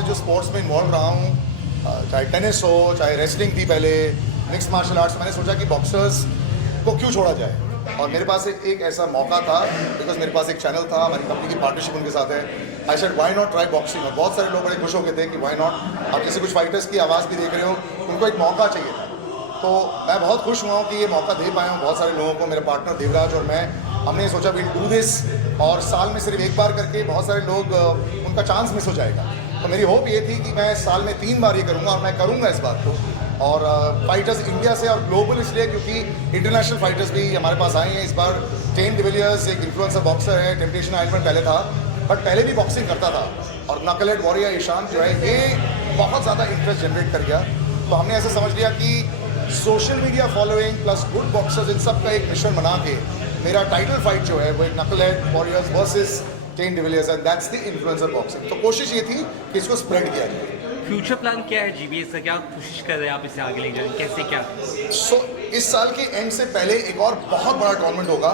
से जो स्पोर्ट्स में इन्वॉल्व रहा हूँ, चाहे टेनिस हो, चाहे रेसलिंग थी पहले, मिक्स मार्शल आर्ट्स, मैंने सोचा कि बॉक्सर्स को क्यों छोड़ा जाए। और मेरे पास एक ऐसा मौका था, बिकॉज मेरे पास एक चैनल था, हमारी कंपनी की पार्टनरशिप उनके साथ है। I said why not try boxing. और बहुत सारे लोग बड़े खुश हो गए थे कि व्हाई नॉट, आप जैसे कुछ फाइटर्स की आवाज़ भी देख रहे हो, उनको एक मौका चाहिए था। तो मैं बहुत खुश हुआ हूँ कि ये मौका दे पाया हूँ बहुत सारे लोगों को। मेरे पार्टनर देवराज और मैं, हमने सोचा विल डू दिस, और साल में सिर्फ एक बार करके बहुत सारे लोग उनका चांस मिस हो जाएगा। तो मेरी होप ये थी कि मैं साल में 3 बार ये करूँगा, और मैं करूँगा इस बात को। और फाइटर्स इंडिया से और ग्लोबल इसलिए क्योंकि इंटरनेशनल फाइटर्स भी हमारे पास आए हैं इस बार। टेन डिविलियर्स एक इन्फ्लुएंसर बॉक्सर है, टेम्पटेशन आइलैंड पहले था, बट पहले भी बॉक्सिंग करता था। और नकलहेड वॉरियर ईशान जो है, ये बहुत ज़्यादा इंटरेस्ट जनरेट कर गया। तो हमने ऐसे समझ लिया कि social media following plus good boxers, इन सब का एक मिश्रण बना के मेरा टाइटल फाइट जो है वो एक knucklehead warriors versus ten de Villiers, and that's the influencer boxing. तो कोशिश ये थी कि इसको स्प्रेड किया जाए। फ्यूचर प्लान क्या है जीबीएस का, क्या कोशिश कर रहे हैं आप इसे आगे ले जाएं, कैसे क्या? इस साल के एंड से पहले एक और बहुत बड़ा टूर्नामेंट होगा,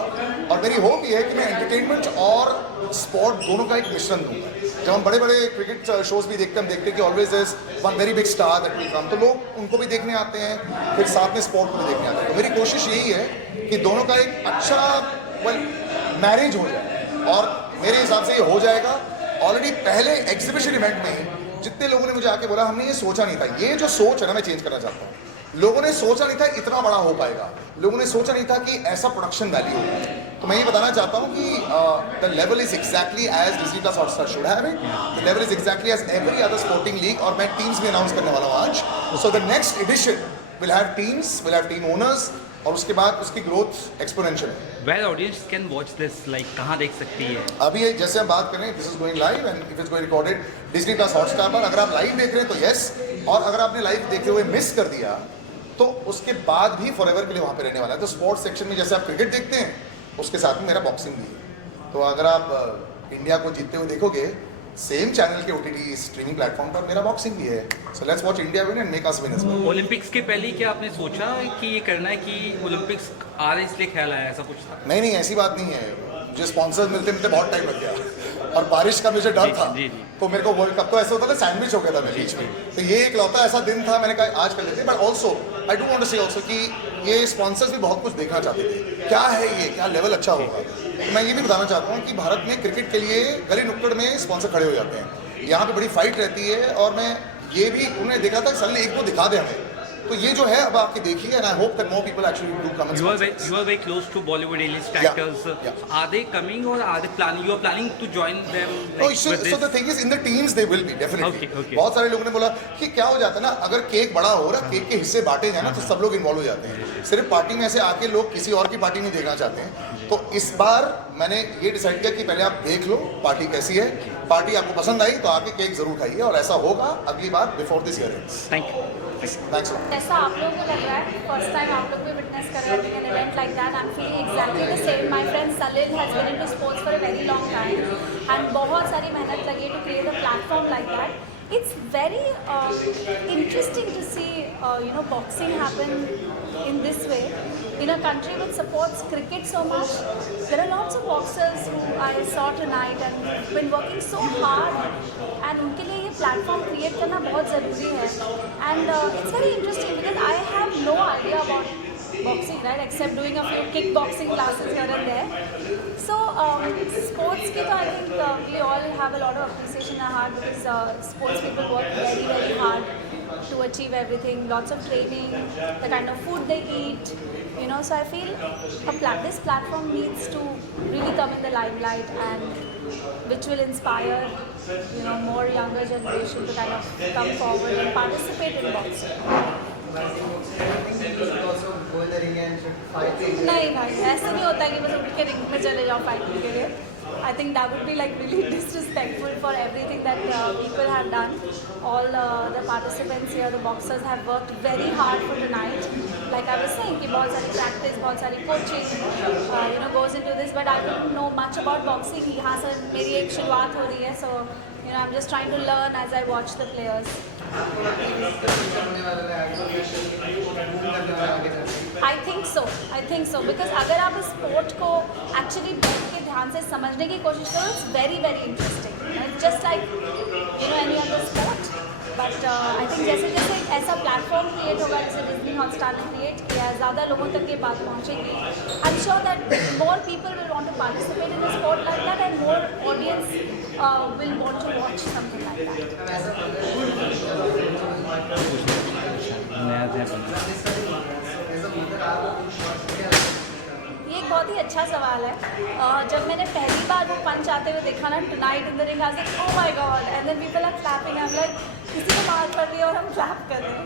और मेरी होप ये है कि मैं एंटरटेनमेंट और स्पोर्ट दोनों का एक मिश्रण दूंगा। जब हम बड़े बड़े क्रिकेट शोज भी देखते हैं, हम देखते हैं कि always is one very big star that will come, तो लोग उनको भी देखने आते हैं, फिर साथ में स्पोर्ट को भी देखने आते हैं। तो मेरी कोशिश यही है कि दोनों का एक अच्छा मैरिज हो जाए, और मेरे हिसाब से ये हो जाएगा। ऑलरेडी पहले एग्जीबिशन इवेंट में जितने लोगों ने मुझे आके बोला, हमने ये सोचा नहीं था, ये जो सोच है ना, मैं चेंज करना चाहता हूँ। लोगों ने सोचा नहीं था इतना बड़ा हो पाएगा, लोगों ने सोचा नहीं था कि ऐसा प्रोडक्शन वैल्यू होगा। तो मैं ये बताना चाहता हूँ कि the level is exactly as Disney plus Hotstar should have it, the level is exactly as every other sporting league. और मैं टीम्स भी अनाउंस करने वाला हूँ आज। So the next edition will have teams, will have team owners, और उसके बाद उसकी ग्रोथ एक्सपोनेंशियल है। Where audience can watch this, like कहाँ देख सकती है? अभी ये जैसे हम बात कर रहे हैं, this is going live and it is going recorded Disney plus Hotstar पर। अगर आप लाइव देख रहे हैं तो यस, और अगर आपने लाइव देखते हुए मिस कर दिया तो उसके बाद भी फॉरएवर के लिए वहाँ पे रहने वाला है। तो स्पोर्ट्स सेक्शन में जैसे आप क्रिकेट देखते हैं, उसके साथ में मेरा बॉक्सिंग भी है। तो अगर आप इंडिया को जीतते हुए देखोगे, सेम चैनल के ओटीटी स्ट्रीमिंग प्लेटफॉर्म पर मेरा बॉक्सिंग भी है। So let's watch India win and make us win as well. Olympics के पहले क्या आपने सोचा कि ये करना है, कि ओलंपिक्स आ रहे इसलिए ख्याल आया, ऐसा कुछ था? नहीं, ऐसी बात नहीं है। मुझे स्पॉन्सर्स मिलते मिलते बहुत टाइम लग गया, और बारिश का मुझे डर था। तो मेरे को वर्ल्ड कप तो ऐसा होता था, सैंडविच हो गया था मेरे बीच में। तो ये एक लौता ऐसा दिन था, मैंने कहा आज कर लेते हैं। But also I do want to say also कि ये स्पॉन्सर्स भी बहुत कुछ देखना चाहते थे, क्या है ये, क्या लेवल अच्छा होगा। तो मैं ये भी बताना चाहता हूँ कि भारत में क्रिकेट के लिए गली नुक्कड़ में स्पॉन्सर खड़े हो जाते हैं। यहाँ पे बड़ी फाइट रहती है, और मैं ये भी उन्हें देखा था कि सडनली एक को दिखा दे हमें। तो ये जो है अब आपके देखिए, and I hope that more people actually do come and You are very close to Bollywood A-list actors. Are they coming, or are they planning? You are planning to join them? Like, so the thing is, in the teams they will be definitely. Okay. बहुत सारे लोगों ने बोला कि क्या हो जाता है ना, अगर केक बड़ा हो रहा, केक के हिस्से बांटे जाए ना, तो सब लोग इन्वॉल्व हो जाते हैं। सिर्फ पार्टी में ऐसे आके लोग किसी और की पार्टी नहीं देखना चाहते हैं। तो इस बार मैंने ये डिसाइड किया कि पहले आप देख लो पार्टी कैसी है, पार्टी आपको पसंद आई तो आके केक जरूर खाइए, और ऐसा होगा अगली बार before this year ends. Thank you. Thanks. ऐसा आप लोगों को लग रहा है, फर्स्ट टाइम आप लोग भी विटनेस कर रहे हैं an event like that. I am feeling exactly the same. My friend Salil has been into sports for a very long time, and बहुत सारी मेहनत लगी to create a platform like that. It's very interesting to see boxing happen in this way in a country which supports cricket so much. There are lots of boxers who I saw tonight and been working so hard, and उनके लिए ये platform create करना बहुत ज़रूरी है। And it's very interesting because I have no idea about boxing, right, except doing a few kickboxing classes here and there. So sports ki to I think we all have a lot of appreciation in our heart, because sports people work very hard to achieve everything, lots of training, the kind of food they eat, so I feel this platform needs to really come in the limelight, and which will inspire more younger generation to kind of come forward and participate in boxing. नहीं भाई, ऐसा नहीं होता कि बस उठ के ring में चले जाओ फाइटिंग के लिए। I think that would be like really disrespectful for everything that people have done. All the participants here, the boxers have worked very hard for tonight. Like I was saying, कि बहुत सारी practice, बहुत सारी coaching, goes into this. But I don't know much about boxing. यहाँ से मेरी एक शुरुआत हो रही है, so I'm just trying to learn as I watch the players. I think so because अगर आप इस स्पोर्ट को एक्चुअली बैठ के ध्यान से समझने की कोशिश करो, it's very interesting. Just like any other sport. But I think जैसे जैसे ऐसा प्लेटफॉर्म क्रिएट होगा जैसे डिज्नी हॉटस्टार ने क्रिएट किया, ज़्यादा लोगों तक ये बात पहुँचेगी. I am sure that more people will want to participate in a sport like that and more audience will want to watch something like that. ये एक बहुत ही अच्छा सवाल है. जब मैंने पहली बार वो पंच आते हुए देखा ना, tonight in the ring, I was like oh my god, and then people are clapping. I am like किसी को मार पड़ रही है और हम क्लैप कर रहे हैं.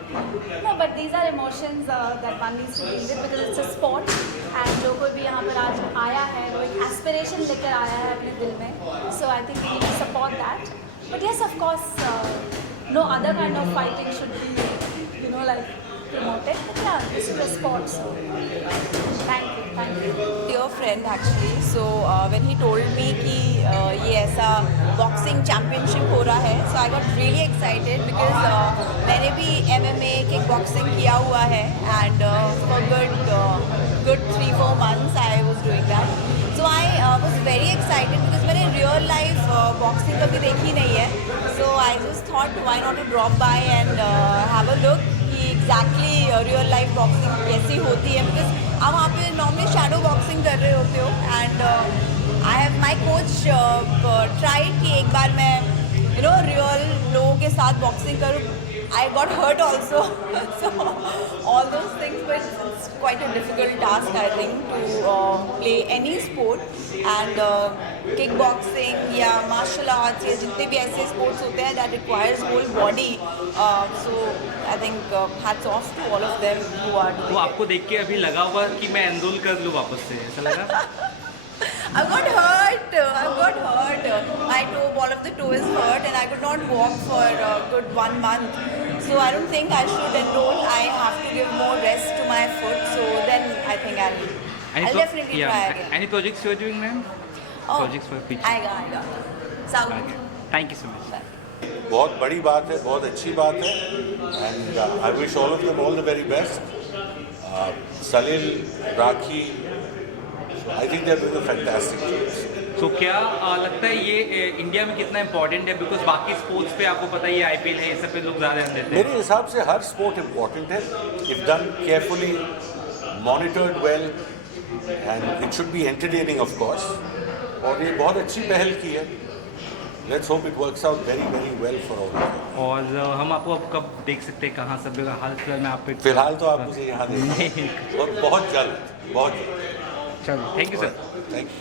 No, but these are emotions that one needs to deal with because it's a sport. And जो कोई भी यहाँ पर आज आया है वो एक एस्पिरेशन लेकर आया है अपने दिल में. So I think we need to support that. But yes, of course no other kind of fighting should be like promoted. But yeah, this is a sport, so thank you. Dear friend actually, so when he told me कि ये ऐसा boxing championship हो रहा है, so I got really excited because मैंने भी MMA kick boxing किया हुआ है and for good 3-4 months I was doing that. So I was very excited because मैंने real life बॉक्सिंग कभी देखी नहीं है. So I just thought why not to drop by and have a look कि exactly real life boxing कैसी होती है, because आप वहाँ पे नॉर्मली शैडो बॉक्सिंग कर रहे होते हो. And I have my coach tried कि एक बार मैं रियल लोगों के साथ बॉक्सिंग करूँ. I got hurt also. So all those things, but it's quite a difficult task I think to play any sport. And kickboxing या martial arts या जितने भी ऐसे sports होते हैं that requires whole body. So I think hats off to all of them who are doing वो it. आपको देख के अभी लगा होगा कि मैं एनरोल कर लूँ वापस से, ऐसा लगा? I got hurt. My toe, ball of the toe is hurt, and I could not walk for a good 1 month. So I don't think I should enroll. I have to give more rest to my foot. So then I think I'll definitely try again. Any projects you are doing, ma'am? Oh, Projects for future. आएगा. Sound good. Thank you so much. Bye. बहुत बड़ी बात है, बहुत अच्छी बात है. And I wish all of them all the very best. Salil, Rakhi, I think they are doing a fantastic job. तो क्या लगता है ये इंडिया में कितना इम्पोर्टेंट है? बिकॉज बाकी स्पोर्ट्स पे आपको पता ही है, IPL है, ये सब पे लोग ज़्यादा ध्यान देते हैं. मेरे हिसाब से हर स्पोर्ट इम्पॉर्टेंट है if done carefully, monitored well, and it should be entertaining of course. और ये बहुत अच्छी पहल की है. Let's hope it works out very very well for all. और हम आपको अब कब देख सकते हैं, कहाँ सब जगह? हाल फिलहाल में आप पे फिलहाल तो आप मुझे यहाँ देखें, और बहुत जल्द. चलो, thank you sir. Thank you.